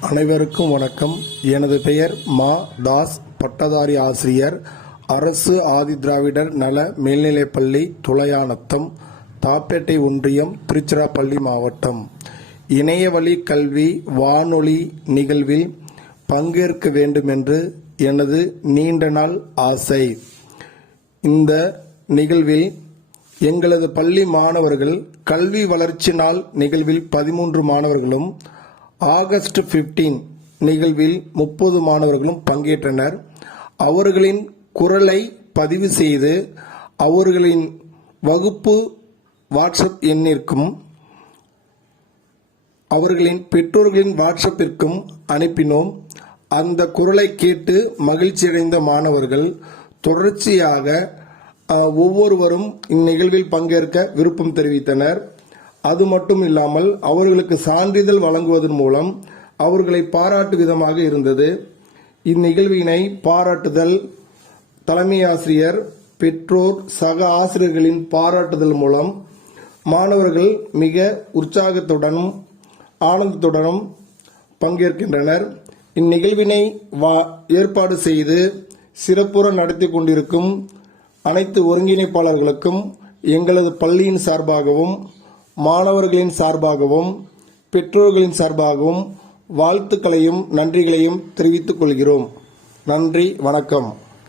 அனைவருக்கும் வணக்கம். எனது பெயர் மா தாஸ் பட்டதாரி ஆசிரியர். அரசு ஆதிதிராவிடர் நல மேல்நிலைப்பள்ளி துளையானத்தம் தாப்பேட்டை ஒன்றியம் திருச்சிராப்பள்ளி மாவட்டம். இணையவழி கல்வி வானொலி நிகழ்வில் பங்கேற்க வேண்டுமென்று எனது நீண்ட நாள் ஆசை. இந்த நிகழ்வில் எங்களது பள்ளி மாணவர்கள் கல்வி வளர்ச்சி நாள் நிகழ்வில் பதிமூன்று மாணவர்களும் ஆகஸ்ட் 15 நிகழ்வில் முப்பது மாணவர்களும் பங்கேற்றனர். அவர்களின் குரலை பதிவு செய்து அவர்களின் வகுப்பு வாட்ஸ்அப் எண்ணிற்கும் அவர்களின் பெற்றோர்களின் வாட்ஸ்அப்பிற்கும் அனுப்பினோம். அந்த குரலை கேட்டு மகிழ்ச்சியடைந்த மாணவர்கள் தொடர்ச்சியாக ஒவ்வொருவரும் இந்நிகழ்வில் பங்கேற்க விருப்பம் தெரிவித்தனர். அது மட்டும் இல்லாமல் அவர்களுக்கு சான்றிதழ் வழங்குவதன் மூலம் அவர்களை பாராட்டு விதமாக இருந்தது. இந்நிகழ்வினை பாராட்டுதல் தலைமை ஆசிரியர் பெற்றோர் சக ஆசிரியர்களின் பாராட்டுதல் மூலம் மாணவர்கள் மிக உற்சாகத்துடனும் ஆனந்தத்துடனும் பங்கேற்கின்றனர். இந்நிகழ்வினை வா- ஏற்பாடு செய்து சிறப்புற நடத்தி கொண்டிருக்கும் அனைத்து ஒருங்கிணைப்பாளர்களுக்கும் எங்களது பள்ளியின் சார்பாகவும் மாணவர்களின் சார்பாகவும் பெற்றோர்களின் சார்பாகவும் வாழ்த்துக்களையும் நன்றிகளையும் தெரிவித்துக் கொள்கிறோம். நன்றி வணக்கம்.